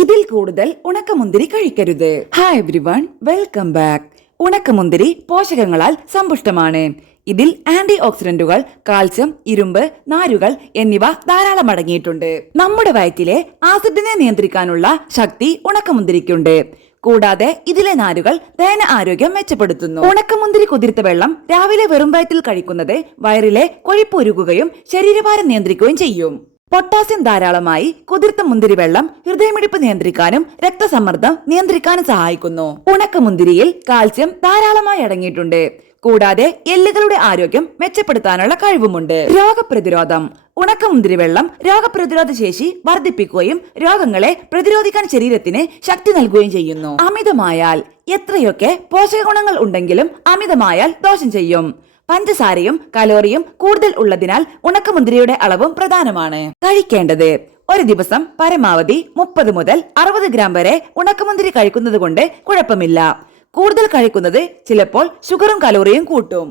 ഇതിൽ കൂടുതൽ ഉണക്കമുന്തിരി കഴിക്കരുത്. Hi everyone, welcome back. ഉണക്കമുന്തിരി പോഷകങ്ങളാൽ സമ്പുഷ്ടമാണ്. ഇതിൽ ആന്റി ഓക്സിഡന്റുകൾ, കാൽസ്യം, ഇരുമ്പ്, നാരുകൾ എന്നിവ ധാരാളം അടങ്ങിയിട്ടുണ്ട്. നമ്മുടെ വയറ്റിലെ ആസിഡിനെ നിയന്ത്രിക്കാനുള്ള ശക്തി ഉണക്കമുന്തിരിക്കുണ്ട്. കൂടാതെ ഇതിലെ നാരുകൾ ദഹന ആരോഗ്യം മെച്ചപ്പെടുത്തുന്നു. ഉണക്കമുന്തിരി കുതിർത്ത വെള്ളം രാവിലെ വെറും വയറ്റിൽ കഴിക്കുന്നത് വയറിലെ കൊഴുപ്പ് ഉരുകുകയും ശരീരഭാരം നിയന്ത്രിക്കുകയും ചെയ്യും. പൊട്ടാസ്യം ധാരാളമായി കുതിർത്ത മുന്തിരി വെള്ളം ഹൃദയമിടിപ്പ് നിയന്ത്രിക്കാനും രക്തസമ്മർദ്ദം നിയന്ത്രിക്കാനും സഹായിക്കുന്നു. ഉണക്കമുന്തിരിയിൽ കാൽസ്യം ധാരാളമായി അടങ്ങിയിട്ടുണ്ട്. കൂടാതെ എല്ലുകളുടെ ആരോഗ്യം മെച്ചപ്പെടുത്താനുള്ള കഴിവുമുണ്ട്. രോഗപ്രതിരോധം. ഉണക്കമുന്തിരി വെള്ളം രോഗപ്രതിരോധ ശേഷി വർദ്ധിപ്പിക്കുകയും രോഗങ്ങളെ പ്രതിരോധിക്കാൻ ശരീരത്തിന് ശക്തി നൽകുകയും ചെയ്യുന്നു. അമിതമായാൽ എത്രയൊക്കെ പോഷക ഗുണങ്ങൾ ഉണ്ടെങ്കിലും അമിതമായാൽ ദോഷം ചെയ്യും. പഞ്ചസാരയും കലോറിയും കൂടുതൽ ഉള്ളതിനാൽ ഉണക്കമുന്തിരിയുടെ അളവും പ്രധാനമാണ്. കഴിക്കേണ്ടത്: ഒരു ദിവസം പരമാവധി 30 മുതൽ 60 ഗ്രാം വരെ ഉണക്കമുന്തിരി കഴിക്കുന്നത് കൊണ്ട് കുഴപ്പമില്ല. കൂടുതൽ കഴിക്കുന്നത് ചിലപ്പോൾ ഷുഗറും കലോറിയും കൂട്ടും.